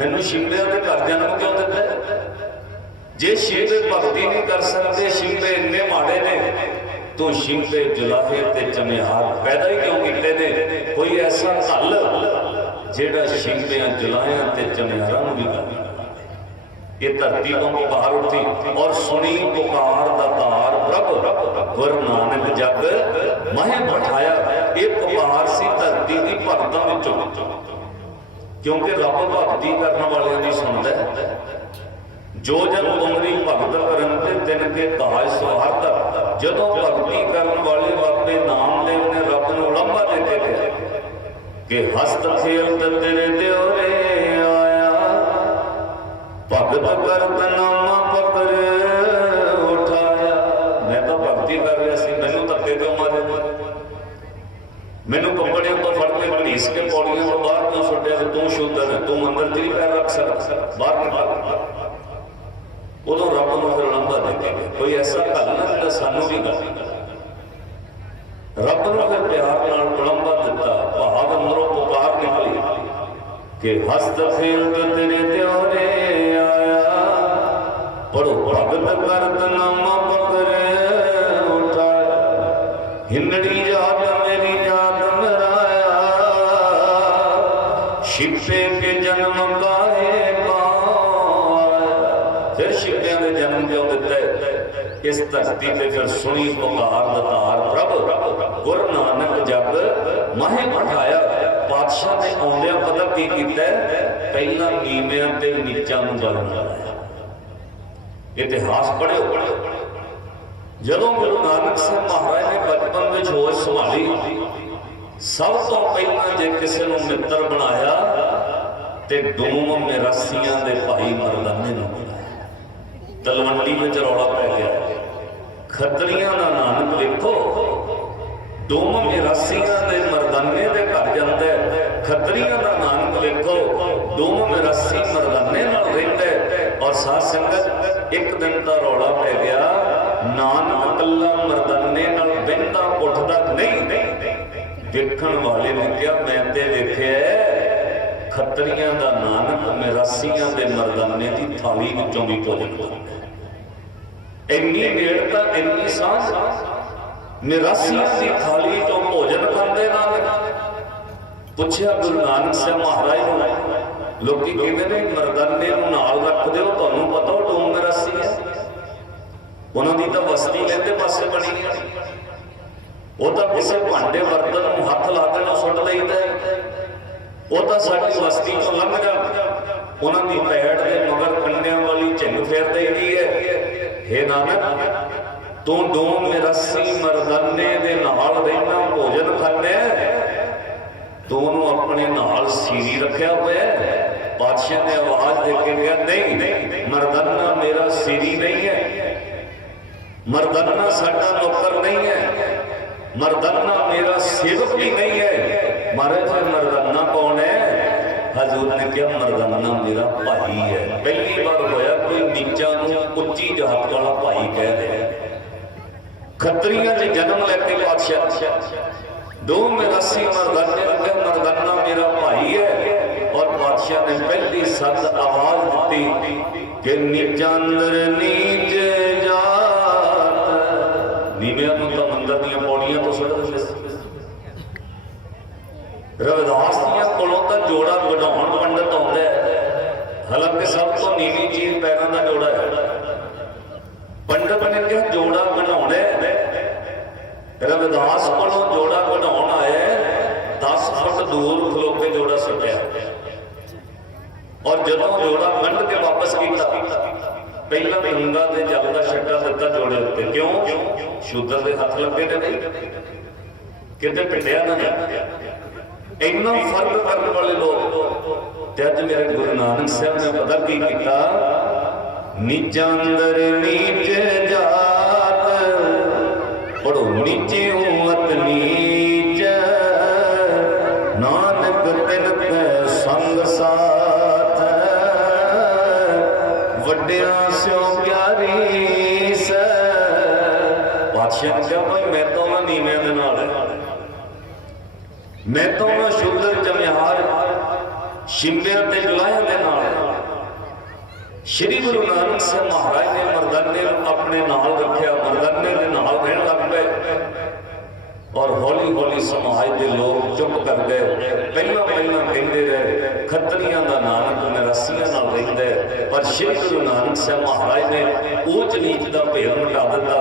ਮੈਨੂੰ ਸ਼ਿੰਬਿਆਂ ਦੇ ਘਰਦਿਆਂ ਨੂੰ ਕਿਉਂ ਦਿੱਤਾ ਜੇ ਸ਼ਿੰਬੇ ਭਗਤੀ ਨਹੀਂ ਕਰ ਸਕਦੇ ਸ਼ਿੰਬੇ ਇੰਨੇ ਮਾੜੇ ਨੇ, ਤੂੰ ਸ਼ਿੰਬੇ ਜੁਲਾਹੇ ਤੇ ਚਮਿਆਰ ਪੈਦਾ ਹੀ ਕਿਉਂ ਕੀਤੇ ਨੇ? ਕੋਈ ਐਸਾ ਹੱਲ ਜਿਹੜਾ ਸ਼ਿੰਬਿਆਂ ਜੁਲਾਹਿਆਂ ਤੇ ਚਮਿਆਰਾਂ ਨੂੰ ਵੀ ਕਰ ਇਹ ਧਰਤੀ ਤੋਂ ਬਾਹਰ ਉੱਠੀ ਔਰ ਸੁਣੀ ਪੁਕਾਰ ਦਾ ਤਾਰ, ਪ੍ਰਭ, ਗੁਰੂ ਨਾਨਕ ਜਗ, ਮਹਿ ਪਠਾਇਆ ਇਹ ਪੁਕਾਰ ਸੀ ਧਰਤੀ ਦੀ ਭਗਤਾਂ ਵਿੱਚੋਂ। ਕਿਉਂਕਿ ਰੱਬ ਭਗਤੀ ਕਰਨ ਵਾਲਿਆਂ ਦੀ ਸੁਣਦਾ ਹੈ। ਜੋ ਜਨ ਤੁਮਰੀ ਭਗਤ ਕਰਨ ਤੇ ਤਿੰਨ ਕੇ ਕਾਜ ਸਵਾਰਤਾ ਜਦੋਂ ਭਗਤੀ ਕਰਨ ਵਾਲੇ ਆਪਣੇ ਨਾਮ ਨੇ ਰੱਬ ਨੂੰ ਲੰਬਾ ਦੇ ਕੇ ਗਏ ਕਿ ਹਸਤ ਖੇਲ ਤੇਰੇ ਦਿਉਰੇ ਆਇਆ। ਭਗਤ ਕਰਤ ਨਾਮਾ ਪਕੜ ਉਠਾਇਆ। ਮੈਂ ਤਾਂ ਭਗਤੀ ਕਰ ਰਿਹਾ ਸੀ, ਮੈਨੂੰ ਧੱਕੇ ਕਿਉਂ ਮਾਰੇ? ਮੈਨੂੰ ਕੱਪੜਿਆਂ ਤੋਂ ਫੜ ਕੇ ਘੜੀਸ ਕੇ ਪੌੜੀਆਂ ਤੋਂ ਬਾਹਰ ਕਿਉਂ ਸੁੱਟਿਆ ਕਿ ਤੂੰ ਸ਼ੁੱਧਰ ਹੈ ਤੂੰ ਅੰਦਰ ਚ ਨਹੀਂ ਪੈਰ ਰੱਖ ਸਕਦਾ ਬਾਹਰ ਨਿਕਲ ਉਦੋਂ ਰੱਬ ਨੂੰ ਫਿਰ ਲੰਬਾ ਦੇ ਕੇ ਗਿਆ। ਕੋਈ ਐਸਾ ਹੱਲ ਨਾ ਜਿਹੜਾ ਸਾਨੂੰ ਵੀ ਕਰ ਰੱਬ ਨੂੰ ਫਿਰ ਪਿਆਰ ਨਾਲ ਲੰਬਾ ਦਿੱਤਾ, ਭਾਵ ਅੰਦਰੋਂ ਪੁਕਾਰ ਨਿਕਲੀ ਕਿ ਹਸਤ ਖੇਲ ਤੇਰੇ ਤਿਉਰੇ ਆਇਆ। ਪੜੋ, ਭਗਤ ਕਰਤ ਨਾਮਾ ਪਕਰੇ ਉਠਾਇਆ। ਹਿੰਦੜੀ ਜਾਤ ਮੇਰੀ ਜਾਤ ਮਰਾਇਆ ਸ਼ਿਪੇ ਕੇ ਜਨਮ ਕਾਹੇ ਪਾਇਆ ਫਿਰ ਸ਼ਿਪਿਆਂ ਦੇ ਜਨਮ ਕਿਉਂ ਦਿੱਤਾ ਹੈ? ਇਸ ਧਰਤੀ ਤੇ ਫਿਰ ਸੁਣੀ ਪੁਕਾਰ ਦਤਾਰ ਪ੍ਰਭ, ਗੁਰ ਨਾਨਕ ਜਗ ਮਹਿ ਪਠਾਇਆ ਪਾਤਸ਼ਾਹ ਨੇ ਆਉਂਦਿਆਂ ਪਤਾ ਕੀ ਕੀਤਾ? ਪਹਿਲਾਂ ਨੀਵਿਆਂ ਤੇ ਨੀਚਾਂ ਨੂੰ ਜਨਮ ਲਾਇਆ ਇਤਿਹਾਸ ਪੜਿਓ ਜਦੋਂ ਗੁਰੂ ਨਾਨਕ ਸਾਹਿਬ ਮਹਾਰਾਜ ਨੇ ਬਚਪਨ ਵਿੱਚ ਹੋਸ਼ ਸੰਭਾਲੀ, ਸਭ ਤੋਂ ਪਹਿਲਾਂ ਜੇ ਕਿਸੇ ਨੂੰ ਮਿੱਤਰ ਬਣਾਇਆ, ਤੇ ਡੂਮ ਮੇਰਾਸੀਆਂ ਦੇ ਭਾਈ ਮਰਦਾਨੇ ਨੂੰ ਤਲਵੰਡੀ ਵਿੱਚ ਰੌਲਾ ਪੈ ਗਿਆ। ਖੱਤਰੀਆਂ ਦਾ ਨਾਨਕ ਵੇਖੋ। ਦੋਮ ਮੇਰਾਸੀਆਂ ਦੇ ਮਰਦਾਨੇ ਦੇ ਘਰ ਜਾਂਦਾ ਹੈ। ਖੱਤਰੀਆਂ ਦਾ ਨਾਨਕ ਵੇਖੋ। ਦੋਮ ਮੇਰਾਸੀ ਮਰਦਾਨੇ ਨਾਲ ਰਹਿੰਦਾ ਔਰ ਸਾਧ ਸੰਗਤ, ਇੱਕ ਦਿਨ ਦਾ ਰੌਲਾ ਪੈ ਗਿਆ। ਨਾਨਕ ਕੱਲਾ ਮਰਦਾਨੇ ਨਾਲ ਬਹਿੰਦਾ, ਉੱਠਦਾ ਨਹੀਂ। ਦੇਖਣ ਵਾਲੇ ਨੇ ਕਿਹਾ, ਮੈਂ ਤੇ ਵੇਖਿਆ ਖੱਤਰੀਆਂ ਦਾ ਨਾਨਕ ਮੇਰਾਸੀਆਂ ਦੇ ਮਰਦਾਨੇ ਦੀ ਥਾਲੀ ਵਿੱਚੋਂ ਵੀ ਭੋਜਨ ਖਾਂਦਾ ਇੰਨੀ ਨੇੜਤਾ ਇੰਨੀ ਸਾਂਝ। ਨਿਰਾਸੀਆਂ ਦੀ ਥਾਲੀ ਤੋਂ ਭੋਜਨ ਖਾਂਦੇ ਨਾਨਕ ਪੁੱਛਿਆ ਗੁਰੂ ਨਾਨਕ ਸਾਹਿਬ ਮਹਾਰਾਜ ਨੂੰ, ਲੋਕੀ ਕਹਿੰਦੇ ਨੇ, ਮਰਦਾਨੇ ਨੂੰ ਨਾਲ ਰੱਖਦੇ ਹੋ ਤੁਹਾਨੂੰ ਪਤਾ ਉਹ ਟੂਮ ਨਿਰਾਸੀ ਹੈ। ਉਹਨਾਂ ਦੀ ਤਾਂ ਵਸਤੀ ਲੈਂਦੇ ਪਾਸੇ ਬਣੀ ਹੈ। ਉਹ ਤਾਂ ਕਿਸੇ ਭਾਂਡੇ ਬਰਤਨ ਨੂੰ ਹੱਥ ਲਾ ਕੇ ਸੁੱਟ ਲਈਦਾ ਹੈ। ਉਹ ਤਾਂ ਸਾਡੀ ਵਸਤੀ ਤੋਂ ਲੰਘ ਜਾ। ਉਹਨਾਂ ਦੀ ਪੈੜ ਦੇ ਮਗਰ ਕੰਨਿਆਂ ਵਾਲੀ ਝਿੰਗ ਫੇਰ ਦੇਈਦੀ ਹੈ। ਹੇ ਨਾਨਕ, ਤੂੰ ਡੂਮ ਮੇਰਸੀ ਮਰਦਾਨੇ ਦੇ ਨਾਲ ਰਹਿਣਾ ਭੋਜਨ ਖਾਂਦਾ ਤੂੰ ਉਹਨੂੰ ਆਪਣੇ ਨਾਲ ਸੀਰੀ ਰੱਖਿਆ ਹੋਇਆ ਹੈ। ਪਾਤਸ਼ਾਹ ਨੇ ਆਵਾਜ਼ ਦੇ ਕੇ ਕਿਹਾ, ਨਹੀਂ, ਮਰਦਾਨਾ ਮੇਰਾ ਸੀਰੀ ਨਹੀਂ ਹੈ। ਮਰਦਾਨਾ ਸਾਡਾ ਨੌਕਰ ਨਹੀਂ ਹੈ। ਮਰਦਾਨਾ ਮੇਰਾ ਸੇਵਕ ਵੀ ਨਹੀਂ ਹੈ ਮਹਾਰਾਜ ਜੀ ਮਰਦਾਨਾ ਕੌਣ ਹੈ ਹਜ਼ੂਰ ਨੇ ਕਿਹਾ ਮਰਦਾਨਾ ਮੇਰਾ ਭਾਈ ਹੈ ਪਹਿਲੀ ਵਾਰ ਹੋਇਆ ਕੋਈ ਨੀਚਾ ਨੂੰ ਉੱਚੀ ਜਾਤ ਵਾਲਾ ਭਾਈ ਕਹਿ ਰਿਹਾ ਖੱਤਰੀਆਂ ਦੇ ਜਨਮ ਲੈ ਕੇ ਪਾਤਸ਼ਾਹ ਦੋ ਮੇਰਾਸੀ ਮਰਦਾਨੇ ਨੇ ਕਿਹਾ ਮਰਦਾਨਾ ਮੇਰਾ ਭਾਈ ਹੈ ਔਰ ਪਾਤਸ਼ਾਹ ਨੇ ਪਹਿਲੀ ਸੱਤ ਆਵਾਜ਼ ਦਿੱਤੀ ਕਿ ਨੀਚਾਂ ਅੰਦਰ ਨੀਚ ਜਾਤ ਨੀਵਿਆਂ ਨੂੰ ਤਾਂ ਮੰਦਰ ਦੀਆਂ ਪੌੜੀਆਂ ਤੋਂ ਸੁੱਟ ਦਿੰਦੇ ਸੀ ਰਵਿਦਾਸ ਦੀਆਂ ਕੋਲੋਂ ਤਾਂ ਜੋੜਾ ਵਡਾਉਣ ਪੰਡਤ ਆਉਂਦਾ ਹੈ ਹਾਲਾਂਕਿ ਸਭ ਤੋਂ ਨੀਵੀਂ ਚੀਜ਼ ਪੈਰਾਂ ਦਾ ਜੋੜਾ ਹੈ ਪੰਡਤ ਨੇ ਕਿਹਾ ਜੋੜਾ ਬਣਾਉਣਾ ਹੈ ਰਵਿਦਾਸ ਕੋਲੋਂ ਜੋੜਾ ਬਣਾਉਣ ਆਇਆ 10 ਦੂਰ ਖਲੋ ਕੇ ਜੋੜਾ ਸੁੱਟਿਆ ਔਰ ਜਦੋਂ ਜੋੜਾ ਵੰਡ ਕੇ ਵਾਪਸ ਕੀਤਾ, ਪਹਿਲਾਂ ਗੰਗਾ ਦੇ ਜਲ ਦਾ ਛੱਟਾ ਦਿੱਤਾ ਜੋੜੇ ਉੱਤੇ। ਕਿਉਂ? ਸ਼ੂਦਰ ਦੇ ਹੱਥ ਲੱਗੇ ਨੇ ਨਹੀਂ। ਕਿਤੇ ਪਿੰਡਿਆ ਨਾ ਜਾ। ਇੰਨਾ ਫ਼ਰਕ ਕਰਨ ਵਾਲੇ ਲੋਕ, ਤੇ ਅੱਜ ਮੇਰੇ ਗੁਰੂ ਨਾਨਕ ਸਾਹਿਬ ਨੇ ਪਤਾ ਕੀ ਕੀਤਾ? ਨੀਚਾਂ ਅੰਦਰ ਨੀਚ ਜਾਤ, ਪੜੋ, ਨੀਚੇ ਉਮਤ ਬਾਦਸ਼ਾਹ ਨੇ ਭਾਈ ਮੈਂ ਤਾਂ ਉਹਨਾਂ ਨੀਵਿਆਂ ਦੇ ਨਾਲ। ਮੈਂ ਤਾਂ ਉਹਨਾਂ ਸ਼ੁੱਧਰ ਜਮਿਹਾਰ ਸ਼ਿੰਬਿਆਂ ਤੇ ਜੁਲਾਹਿਆਂ ਦੇ ਨਾਲ। ਸ਼੍ਰੀ ਗੁਰੂ ਨਾਨਕ ਸਾਹਿਬ ਮਹਾਰਾਜ ਨੇ ਮਰਦਾਨੇ ਨੂੰ ਆਪਣੇ ਨਾਲ ਰੱਖਿਆ, ਮਰਦਾਨੇ ਦੇ ਨਾਲ ਰਹਿਣ ਲੱਗ ਪਏ। ਔਰ ਹੌਲੀ ਹੌਲੀ ਸਮਾਜ ਦੇ ਲੋਕ ਚੁੱਪ ਕਰ ਗਏ। ਪਹਿਲਾਂ ਪਹਿਲਾਂ ਕਹਿੰਦੇ ਰਹੇ, ਖੱਤਰੀਆਂ ਦਾ ਨਾਨਕ ਨਰਸੀਆਂ ਨਾਲ ਰਹਿੰਦਾ ਪਰ ਸ਼੍ਰੀ ਗੁਰੂ ਨਾਨਕ ਸਾਹਿਬ ਮਹਾਰਾਜ ਨੇ ਉਹ ਨੀਚ ਦਾ ਭੇਦ ਮਿਟਾ ਦਿੱਤਾ।